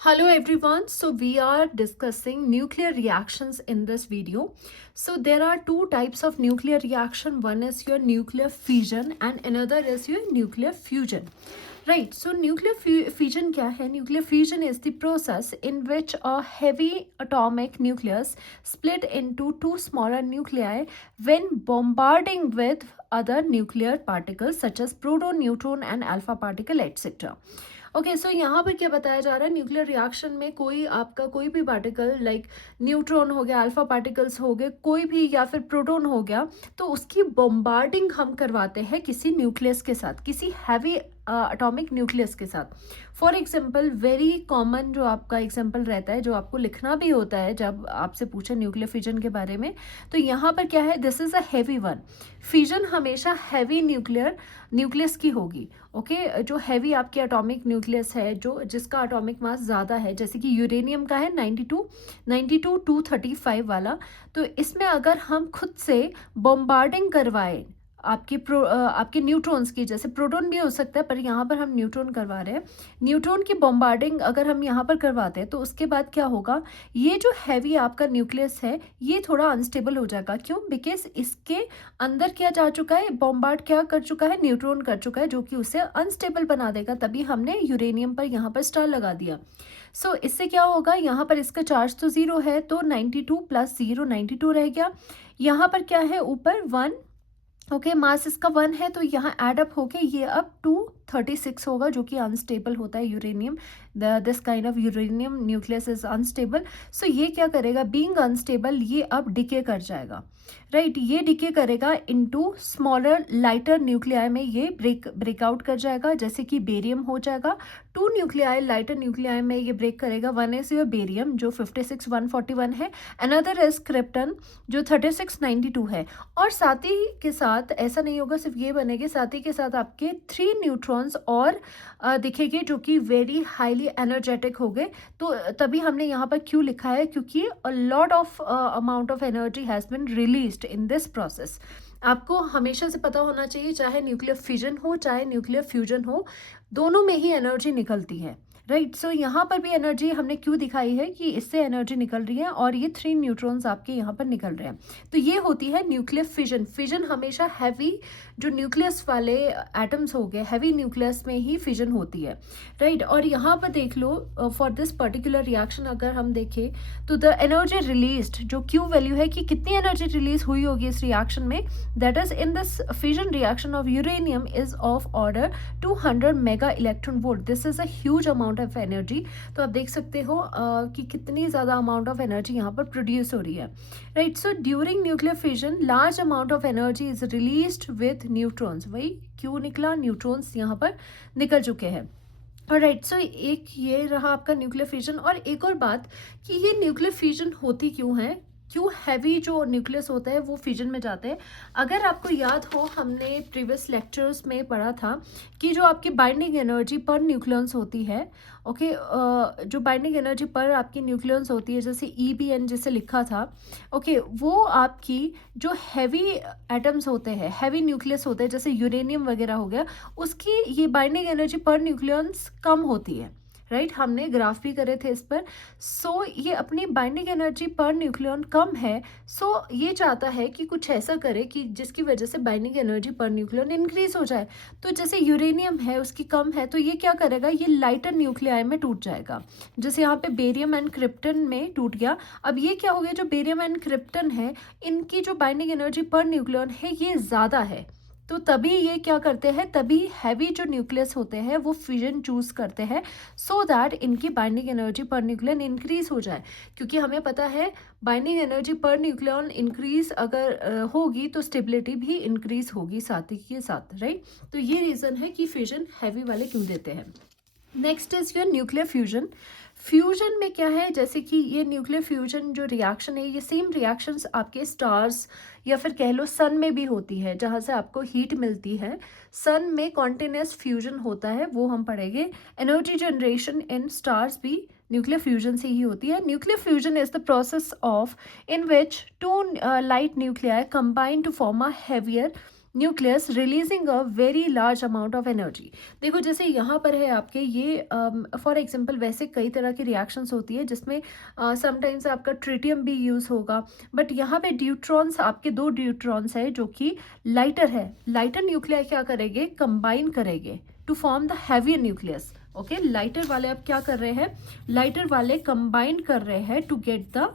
Hello everyone, so we are discussing nuclear reactions in this video. So there are two types of nuclear reaction. One is your nuclear fission and another is your nuclear fusion. Right, so nuclear fission क्या है? Nuclear fusion is the process in which a heavy atomic nucleus split into two smaller nuclei when bombarding with other nuclear particles such as proton, neutron and alpha particle etc. Okay so यहाँ पर क्या बताया जा रहा है, nuclear reaction में कोई आपका कोई भी पार्टिकल लाइक न्यूट्रॉन हो गया, अल्फा पार्टिकल्स हो गए, कोई भी या फिर प्रोटॉन हो गया, तो उसकी बॉम्बार्डिंग हम करवाते हैं किसी न्यूक्लियस के साथ, किसी हैवी एटॉमिक न्यूक्लियस के साथ. फॉर एग्जांपल वेरी कॉमन जो आपका एग्जांपल रहता है, जो आपको लिखना भी होता है जब आपसे पूछे न्यूक्लियर फिजन के बारे में, तो यहाँ पर क्या है, this is a heavy one. Fission हमेशा हैवी न्यूक्लियस की होगी. ओके जो हैवी आपकी एटॉमिक न्यूक्लियस है, जो जिसका एटॉमिक मास ज़्यादा है, जैसे कि यूरेनियम का है 92 235 वाला, तो इसमें अगर हम खुद से बॉम्बार्डिंग करवाएं आपके न्यूट्रॉन्स की, जैसे प्रोटॉन भी हो सकता है पर यहाँ पर हम न्यूट्रॉन करवा रहे हैं, न्यूट्रॉन की बॉम्बार्डिंग अगर हम यहाँ पर करवाते हैं तो उसके बाद क्या होगा, ये जो हैवी आपका न्यूक्लियस है ये थोड़ा अनस्टेबल हो जाएगा. क्यों? बिकॉज इसके अंदर क्या जा चुका है, बॉम्बार्ड क्या कर चुका है, न्यूट्रॉन कर चुका है, जो कि उसे अनस्टेबल बना देगा. तभी हमने यूरेनियम पर यहाँ पर स्टार लगा दिया. सो इससे क्या होगा, यहाँ पर इसका चार्ज तो ज़ीरो है, तो 92 + 0 92 रह गया. यहाँ पर क्या है, ऊपर 1. ओके मास इसका 1 है, तो यहाँ एड अप होके ये अब 236 होगा, जो कि अनस्टेबल होता है uranium. This kind of uranium nucleus is unstable. So ये क्या करेगा, बीइंग अनस्टेबल ये अब डिके कर जाएगा. राइट ये डिके करेगा इनटू स्मॉलर लाइटर न्यूक्लियाई में, ये ब्रेकआउट कर जाएगा, जैसे कि बेरियम हो जाएगा. टू न्यूक्लियाई लाइटर न्यूक्लियाई में ये ब्रेक करेगा. वन इज योर बेरियम जो 56 141 है, अनदर इज क्रिप्टन जो 36 92 है. और साथ ही के साथ ऐसा नहीं होगा सिर्फ ये बनेंगे, साथ ही के साथ आपके 3 न्यूट्रॉन्स और दिखेंगे, जो कि वेरी हाईली एनर्जेटिक हो गए. तो तभी हमने यहाँ पर क्यों लिखा है, क्योंकि a lot of amount of energy has been released in this process. आपको हमेशा से पता होना चाहिए, चाहे न्यूक्लियर फिजन हो चाहे न्यूक्लियर फ्यूजन हो, दोनों में ही एनर्जी निकलती है. राइट सो यहाँ पर भी एनर्जी हमने क्यों दिखाई है कि इससे एनर्जी निकल रही है और ये 3 न्यूट्रॉन्स आपके यहाँ पर निकल रहे हैं. तो ये होती है न्यूक्लियर फिजन. फिजन हमेशा हैवी जो न्यूक्लियस वाले एटम्स हो गए, हैवी न्यूक्लियस में ही फिजन होती है. राइट और यहाँ पर देख लो, फॉर दिस पर्टिकुलर रिएक्शन अगर हम देखें तो द एनर्जी रिलीज्ड जो क्यू वैल्यू है कि कितनी एनर्जी रिलीज हुई होगी इस रिएक्शन में, that is in this fission reaction of uranium is of order 200 mega electron volt. This is a huge amount of energy. तो आप देख सकते हो कि कितनी ज़्यादा अमाउंट ऑफ एनर्जी यहाँ पर प्रोड्यूस हो रही है. Right so during nuclear fission large amount of energy is released with neutrons. वही क्यों निकला, न्यूट्रॉन्स यहाँ पर निकल चुके हैं. राइट सो एक ये रहा आपका न्यूक्लियर फिजन. और एक और बात कि ये न्यूक्लियर फिजन होती क्यों है, क्यों हैवी जो न्यूक्लियस होता है वो फिजन में जाते हैं. अगर आपको याद हो, हमने प्रीवियस लेक्चर्स में पढ़ा था कि जो आपकी बाइंडिंग एनर्जी पर न्यूक्लियंस होती है, ओके जो बाइंडिंग एनर्जी पर आपकी न्यूक्लियंस होती है, जैसे EBN जिसे लिखा था, ओके वो आपकी जो हैवी एटम्स होते हैं, हैवी न्यूक्लियस होते हैं, जैसे यूरेनियम वगैरह हो गया, उसकी ये बाइंडिंग एनर्जी पर न्यूक्लियंस कम होती है. राइट हमने ग्राफ भी करे थे इस पर. सो ये अपनी बाइंडिंग एनर्जी पर न्यूक्लियन कम है. सो ये चाहता है कि कुछ ऐसा करे कि जिसकी वजह से binding energy per nucleon increase हो जाए. तो जैसे यूरेनियम है उसकी कम है, तो ये क्या करेगा, ये लाइटर न्यूक्लियाई में टूट जाएगा. जैसे यहाँ पे बेरियम एंड क्रिप्टन में टूट गया. अब ये क्या हो गया, जो बेरियम एंड क्रिप्टन है इनकी जो बाइंडिंग एनर्जी पर न्यूक्लियन है ये ज़्यादा है. तो तभी ये क्या करते हैं, तभी हैवी जो न्यूक्लियस होते हैं वो फिजन चूज करते हैं, सो दैट इनकी binding energy per nucleon increase हो जाए. क्योंकि हमें पता है binding energy per nucleon increase अगर होगी तो स्टेबिलिटी भी इंक्रीज होगी साथ ही के साथ. राइट तो ये रीज़न है कि फिजन हैवी वाले क्यों देते हैं. Next is your nuclear fusion. Fusion में क्या है, जैसे कि ये न्यूक्लियर फ्यूजन जो रिएक्शन है, ये सेम रिएक्शंस आपके स्टार्स या फिर कह लो सन में भी होती है, जहाँ से आपको हीट मिलती है. सन में कॉन्टिन्यूस फ्यूजन होता है, वो हम पढ़ेंगे. एनर्जी जनरेशन इन स्टार्स भी न्यूक्लियर फ्यूजन से ही होती है. Nuclear fusion is the process of in which two light nuclei combine to form a heavier nucleus releasing a very large amount of energy. देखो जैसे यहाँ पर है आपके ये फॉर एग्जांपल वैसे कई तरह की रिएक्शंस होती है जिसमें समटाइम्स आपका ट्रिटियम भी यूज़ होगा, बट यहाँ पे ड्यूट्रॉन्स आपके दो ड्यूट्रॉन्स है जो कि लाइटर है। लाइटर न्यूक्लियाई क्या करेंगे, कंबाइन करेंगे to form the heavier nucleus. Okay, lighter वाले अब क्या कर रहे हैं, लाइटर वाले कंबाइन कर रहे हैं to get the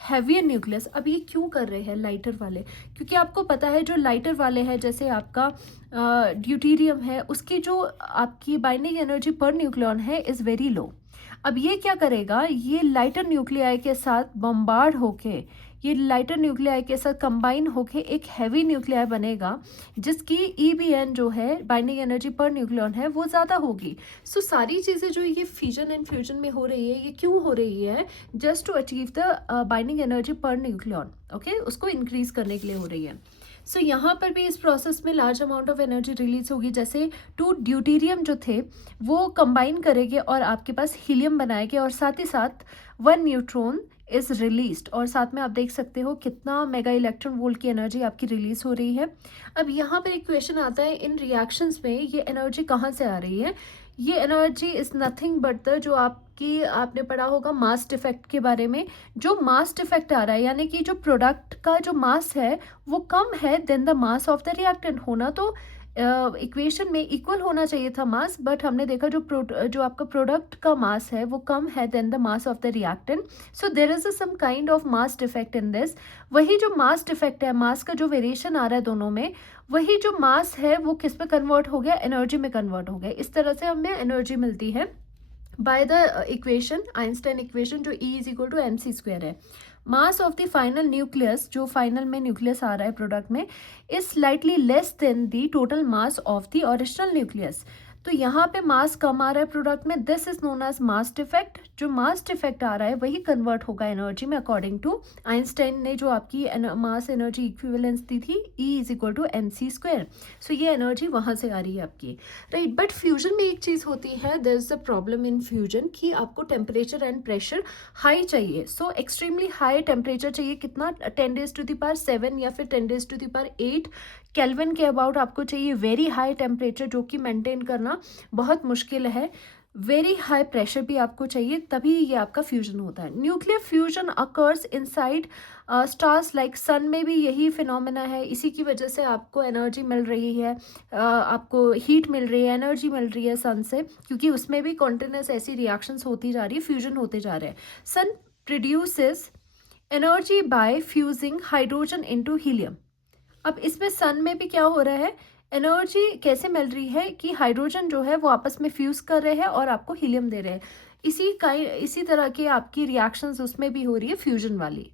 heavier nucleus. अब ये क्यों कर रहे हैं लाइटर वाले, क्योंकि आपको पता है जो लाइटर वाले हैं जैसे आपका ड्यूटीरियम है उसकी जो आपकी बाइंडिंग एनर्जी पर न्यूक्लियॉन है इज़ वेरी लो। अब ये क्या करेगा, ये लाइटर न्यूक्लियाई के साथ बम्बार्ड होके, ये लाइटर न्यूक्लियाई के साथ कंबाइन होके एक हैवी न्यूक्लियाई बनेगा जिसकी EBN जो है बाइंडिंग एनर्जी पर न्यूक्लियॉन है वो ज़्यादा होगी। सो सारी चीज़ें जो ये फिजन एंड फ्यूजन में हो रही है ये क्यों हो रही है, just to achieve the binding energy per nucleon. Okay, उसको इंक्रीज करने के लिए हो रही है। सो यहाँ पर भी इस प्रोसेस में large amount of energy release होगी, जैसे टू ड्यूटीरियम जो थे वो कंबाइन करेंगे और आपके पास हीलियम बनाएंगे और साथ ही साथ 1 न्यूट्रॉन इज रिलीज्ड, और साथ में आप देख सकते हो कितना मेगा इलेक्ट्रॉन वोल्ट की एनर्जी आपकी रिलीज हो रही है। अब यहाँ पर एक क्वेश्चन आता है, इन रिएक्शंस में ये एनर्जी कहाँ से आ रही है। ये energy is nothing but the जो आपकी आपने पढ़ा होगा मास इफेक्ट के बारे में, जो मास इफेक्ट आ रहा है यानी कि जो प्रोडक्ट का जो मास है वो कम है than the mass of the reactant. होना तो इक्वेशन में इक्वल होना चाहिए था मास, बट हमने देखा जो आपका प्रोडक्ट का मास है वो कम है than the mass of the reactant. So there is some kind of mass defect in this. वही जो मास डिफेक्ट है, मास का जो वेरिएशन आ रहा है दोनों में, वही जो मास है वो किस में कन्वर्ट हो गया, एनर्जी में कन्वर्ट हो गया। इस तरह से हमें एनर्जी मिलती है by the equation, Einstein equation जो E is equal to mc² है। Mass of the final nucleus, जो फाइनल में न्यूक्लियस आ रहा है प्रोडक्ट में, is slightly less than the total mass of the original nucleus. तो यहाँ पे मास कम आ रहा है प्रोडक्ट में, this is known as mass defect. जो मास डिफेक्ट आ रहा है वही कन्वर्ट होगा एनर्जी में अकॉर्डिंग टू आइंस्टाइन ने जो आपकी मास एनर्जी इक्विवेलेंस दी थी E is equal to mc²। सो ये एनर्जी वहाँ से आ रही है आपकी, राइट। बट फ्यूजन में एक चीज़ होती है, there is a problem in fusion कि आपको टेम्परेचर एंड प्रेशर हाई चाहिए। सो एक्सट्रीमली हाई टेम्परेचर चाहिए, कितना, 10⁻⁷ या फिर 10⁻8 केल्विन के अबाउट आपको चाहिए। वेरी हाई टेम्परेचर जो कि मेंटेन करना बहुत मुश्किल है। वेरी हाई प्रेशर भी आपको चाहिए, तभी ये आपका फ्यूजन होता है। Nuclear fusion occurs inside stars like sun में भी यही फिनोमेना है। इसी की वजह से आपको एनर्जी मिल रही है, आपको हीट मिल रही है, एनर्जी मिल रही है सन से, क्योंकि उसमें भी कॉन्टिन्यूस ऐसी रिएक्शंस होती जा रही है, फ्यूजन होते जा रहे हैं। Sun produces energy by fusing hydrogen into helium. अब इसमें सन में भी क्या हो रहा है, एनर्जी कैसे मिल रही है कि हाइड्रोजन जो है वो आपस में फ्यूज कर रहे हैं और आपको हीलियम दे रहे हैं। इसी तरह के आपकी रिएक्शंस उसमें भी हो रही है फ्यूजन वाली।